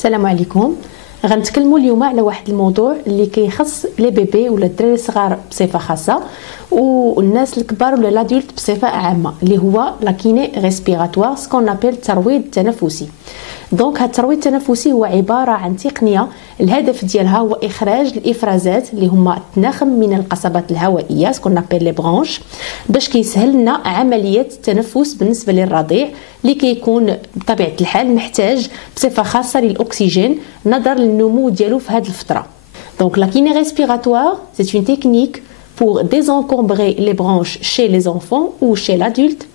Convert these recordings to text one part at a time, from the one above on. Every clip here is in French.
السلام عليكم. غنتكلموا اليوم على واحد الموضوع اللي كيخص لي بيبي ولا الدراري الصغار بصفه خاصه والناس الكبار ولا لادولت بصفه عامه، اللي هو لا كيني ريسبيراتوار سكون ابل الترويض التنفسي. دونك هاد الترويض التنفسي هو عباره عن تقنيه الهدف ديالها هو اخراج الافرازات اللي هما التناخم من القصبات الهوائيه سكون ابل لي برانش، باش كيسهل لنا عمليه التنفس بالنسبه للرضيع اللي كيكون بطبيعه الحال محتاج بصفه خاصه للاكسجين نظرا للنمو ديالو في هذه الفتره. Donc la kiné respiratoire, c'est une technique pour désencombrer les branches chez les enfants ou chez l'adulte.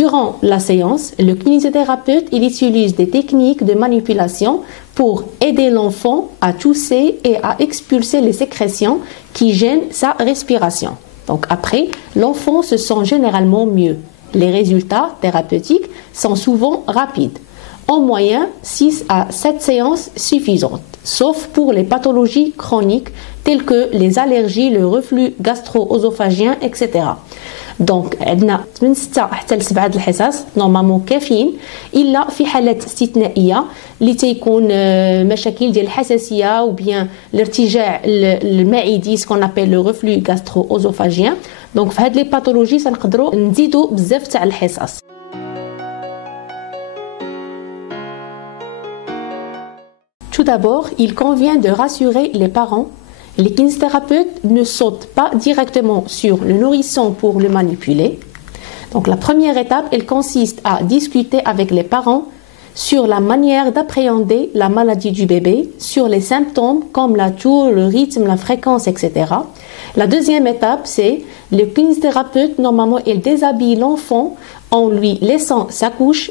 Durant la séance, le kinésithérapeute il utilise des techniques de manipulation pour aider l'enfant à tousser et à expulser les sécrétions qui gênent sa respiration. Donc après, l'enfant se sent généralement mieux. Les résultats thérapeutiques sont souvent rapides. En moyenne, 6 à 7 séances suffisantes, sauf pour les pathologies chroniques telles que les allergies, le reflux gastro-œsophagien, etc. دونك عندنا من 6 حتى ل 7 الحصص نورمالمون كافيين، الا في حالات استثنائيه اللي تيكون مشاكل ديال الحساسيه او بيان الارتجاع المعدي سكون ابل لو ريفلو غاسترو اوزوفاجيان. دونك في هاد لي باثولوجي تنقدروا نزيدوا بزاف تاع الحصص. Tout d'abord, il convient de rassurer les parents. Les kinésithérapeutes ne sautent pas directement sur le nourrisson pour le manipuler. Donc la première étape, elle consiste à discuter avec les parents sur la manière d'appréhender la maladie du bébé, sur les symptômes comme la toux, le rythme, la fréquence, etc. La deuxième étape, c'est le kinésithérapeute, normalement, il déshabille l'enfant en lui laissant sa couche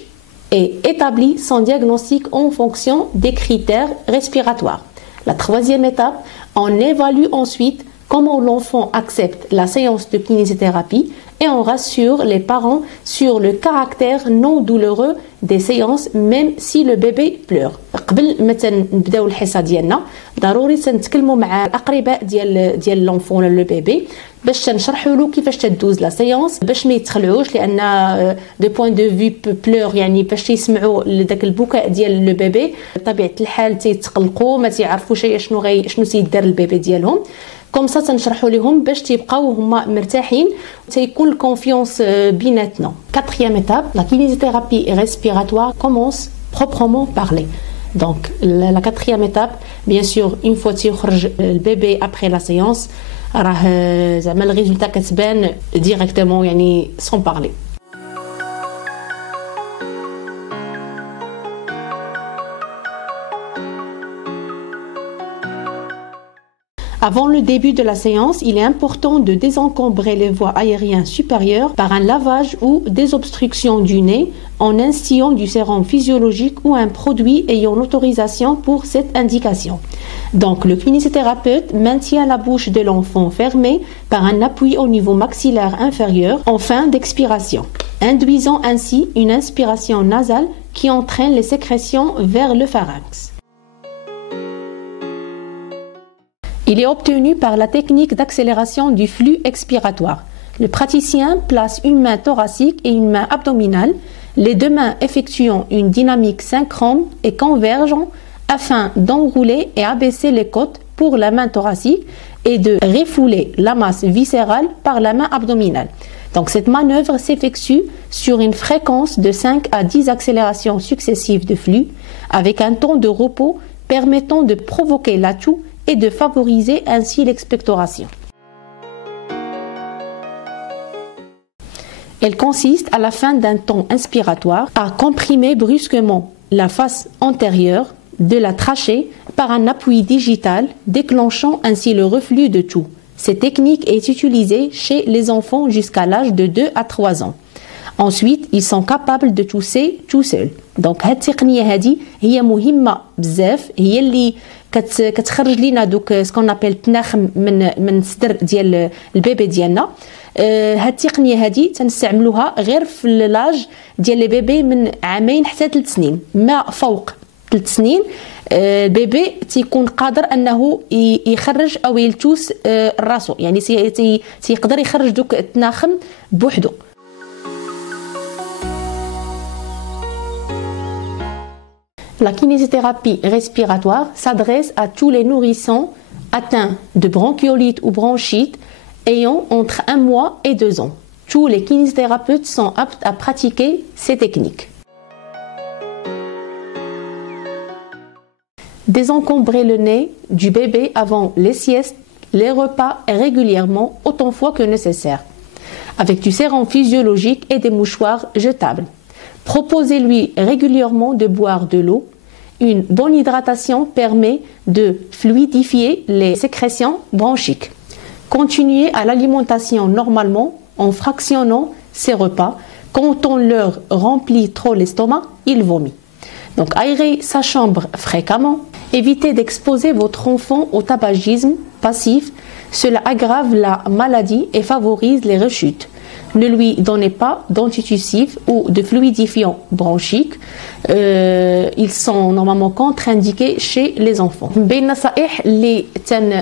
et établit son diagnostic en fonction des critères respiratoires. La troisième étape, on évalue ensuite comment l'enfant accepte la séance de kinésithérapie et on rassure les parents sur le caractère non douloureux des séances même si le bébé pleure. قبل ما نبداو الحصه ديالنا ضروري تنتكلموا مع الاقرباء ديال لونفون ولا لو بيبي باش تنشرحوا له كيفاش تدوز لا سيونس باش ما يتخلعوش، لان دو بوين دو في بلور يعني باش يسمعوا داك البكاء ديال لو بيبي بطبيعه الحال تيتقلقوا ما تيعرفوش شنو سيدار البيبي ديالهم. كوم سا تنشرحوا لهم باش تيبقاو هما مرتاحين تيكون الكونفيونس بيناتنا. Quatrième étape, la kinésithérapie respiratoire commence proprement parler. Donc la quatrième étape, bien sûr, une fois تيخرج البيبي après la séance راه زعما الريزولتا كتبان directement يعني sans parler. Avant le début de la séance, il est important de désencombrer les voies aériennes supérieures par un lavage ou désobstruction du nez en instillant du sérum physiologique ou un produit ayant l'autorisation pour cette indication. Donc le kinésithérapeute maintient la bouche de l'enfant fermée par un appui au niveau maxillaire inférieur en fin d'expiration, induisant ainsi une inspiration nasale qui entraîne les sécrétions vers le pharynx. Il est obtenu par la technique d'accélération du flux expiratoire. Le praticien place une main thoracique et une main abdominale, les deux mains effectuant une dynamique synchrone et convergent afin d'enrouler et abaisser les côtes pour la main thoracique et de refouler la masse viscérale par la main abdominale. Donc cette manœuvre s'effectue sur une fréquence de 5 à 10 accélérations successives de flux avec un temps de repos permettant de provoquer la toux et de favoriser ainsi l'expectoration. Elle consiste à la fin d'un temps inspiratoire à comprimer brusquement la face antérieure de la trachée par un appui digital déclenchant ainsi le reflux de toux. Cette technique est utilisée chez les enfants jusqu'à l'âge de 2 à 3 ans. Ensuite, ils sont capables de tousser tout seuls. Donc هاد التقنيه هذه هي مهمه بزاف، هي اللي كتخرج لينا دوك سكون ابل تناخم من الصدر ديال البيبي ديالنا. هاد التقنيه هذه تنستعملوها غير في لاج ديال لي بيبي من 2 عام حتى 3 سنين، ما فوق 3 سنين البيبي تيكون قادر انه يخرج او يلتوس راسو، يعني تيقدر يخرج دوك التناخم بوحدو. La kinésithérapie respiratoire s'adresse à tous les nourrissons atteints de bronchiolite ou bronchite ayant entre 1 mois et 2 ans. Tous les kinésithérapeutes sont aptes à pratiquer ces techniques. Désencombrer le nez du bébé avant les siestes, les repas et régulièrement autant de fois que nécessaire, avec du sérum physiologique et des mouchoirs jetables. Proposez-lui régulièrement de boire de l'eau. Une bonne hydratation permet de fluidifier les sécrétions bronchiques. Continuez à l'alimentation normalement en fractionnant ses repas. Quand on leur remplit trop l'estomac, il vomit. Donc aérez sa chambre fréquemment. Évitez d'exposer votre enfant au tabagisme passif. Cela aggrave la maladie et favorise les rechutes. Ne lui donnez pas d'antitussifs ou de fluidifiants bronchiques. Ils sont normalement contre-indiqués chez les enfants. بين النصائح اللي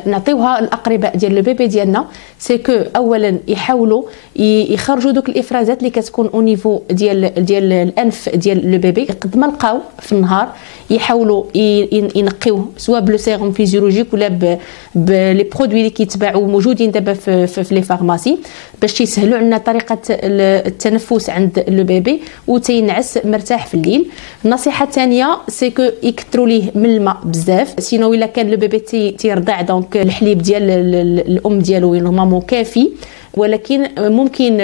نعطيوها الاقرباء ديال البيبي ديالنا سي كو اولا يحاولوا يخرجوا دوك الافرازات اللي كتكون او نيفو ديال الانف ديال لو بيبي قد ما لقاو في النهار يحاولوا ينقيوه سواء بلو سيروم فيزيولوجيك ولا بلي برودوي اللي كيتباعوا موجودين دابا في لي فارماسي باش تيسهلوا عندنا طريقه التنفس عند لو بيبي وتينعس مرتاح في الليل. النصيحه الثانيه سي كو يكثروا ليه من الماء بزاف سينو الا كان لو بيبي تيرضع دونك الحليب ديال الام ديالو نورمالمون كافي ولكن ممكن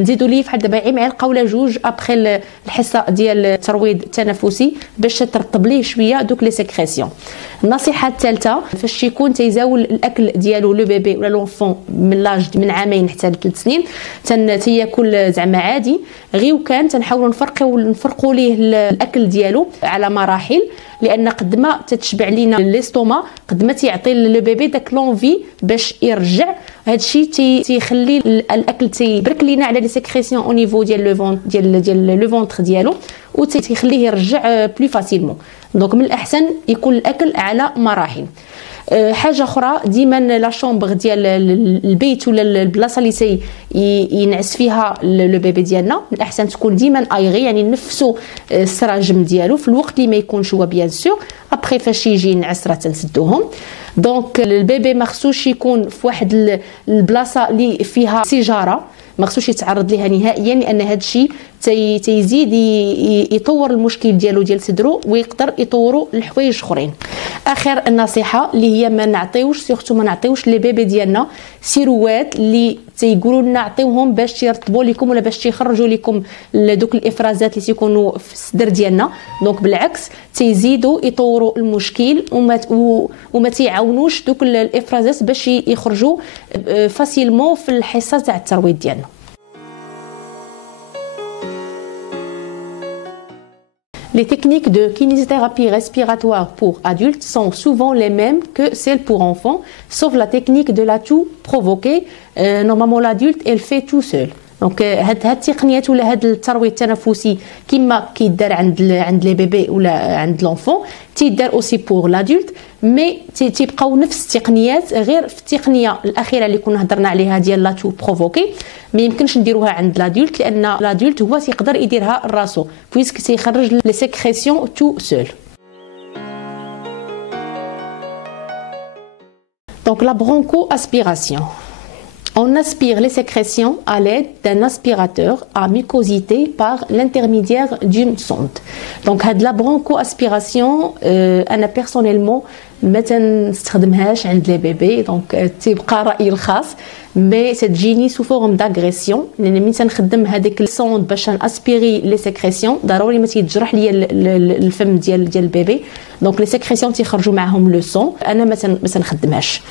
نزيدوا ليه فحال دابا معلقه ولا جوج ابخي الحصه ديال الترويض التنفسي باش ترطب ليه شويه دوك لي سيكريسيون. النصيحه الثالثه فاش يكون تيزاول الاكل ديالو لو بيبي ولا لونفون من لاج من عامين حتى ل3 سنين تياكل زعما عادي غير وكان تنحاولوا نفرقوا ليه الاكل ديالو على مراحل لان قد ما تتشبع لينا ليستوما قد ما تيعطي لو بيبي داك لونفي باش يرجع. هادشي تيخلي الاكل تيبرك لينا على لي سيكريسيون او نيفو ديال لو فونتر ديالو وتيخليه يرجع بلو فاسيلمون. دونك من الاحسن يكون الاكل على مراحل. حاجه اخرى ديما لا شومبر ديال البيت ولا البلاصه اللي ينعس فيها لو بيبي ديالنا من الاحسن تكون ديما ايغي يعني نفسوا السراجم ديالو في الوقت اللي ما يكونش هو بيان سور ابري فاش يجي ينعس راه تنسدوهم. دونك البيبي ما خصوش يكون في واحد البلاصه اللي فيها سيجاره ما خصوش يتعرض ليها نهائيا لان هذا الشيء تيزيد يطور المشكل ديالو ديال صدرو ويقدر يطوروا لحوايج اخرين. اخر النصيحه اللي هي ما نعطيوش سورتو ما نعطيوش لي بيبي ديالنا سيروات اللي تيقولوا لنا عطيوهم باش تيرطبوا لكم ولا باش تيخرجوا لكم دوك الافرازات اللي تيكونوا في الصدر ديالنا. دونك بالعكس تيزيدوا يطوروا المشكل وما تيعاونوش دوك الافرازات باش يخرجوا فاسيلمون في الحصه تاع الترويض ديالنا. Les techniques de kinésithérapie respiratoire pour adultes sont souvent les mêmes que celles pour enfants, sauf la technique de l'atout provoqué. Normalement, l'adulte, elle fait tout seul. دونك هاد التقنيات ولا هاد الترويض التنفسي كما كيدار عند لي بيبي ولا عند لونفون تيدار اوسي بور لادولت مي تيبقاو نفس التقنيات غير في التقنيه الاخيره اللي كنا هضرنا عليها ديال لاتو بروفوكي ما يمكنش نديروها عند لادولت لان لادولت هو تيقدر يديرها راسو بويسك تيخرج لي سيكريسيون تو سول. دونك لا برونكو اسبيراسيون. On aspire les sécrétions à l'aide d'un aspirateur à mucosité par l'intermédiaire d'une sonde. Donc, la bronchoaspiration, أنا personnellement ما تنستخدمهاش عند لي بيبي دونك تيبقى رأيي الخاص مي تجيني سو فورم داغريسيون لان ملي تنخدم هذيك السوند باش ناسبيري لي سيكريسيون ضروري ما تيتجرح ليا الفم ديال البيبي دونك لي سيكريسيون تيخرجوا معاهم لو سون انا ما تنخدمهاش.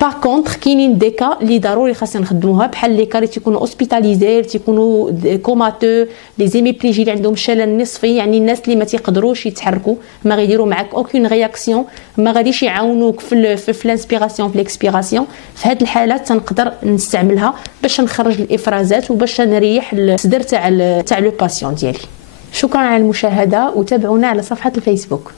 باغ كونطخ كاينين دي كا اللي ضروري خاصنا نخدموها بحال لي كا اللي تيكونوا اوسبيتاليزي تيكونوا كوماتو لي زيميبليجي اللي عندهم شلل نصفي يعني الناس اللي ما تيقدروش يتحركوا ما غيديروا معاك اوكين رياكسيون ما غاديش يعاونوك في الانسبيراسيون في الاكسبيراسيون. في هذه الحالات تنقدر نستعملها باش نخرج الافرازات وباش نريح الصدر تاع لو باسيون ديالي. شكرا على المشاهده وتابعونا على صفحه الفيسبوك.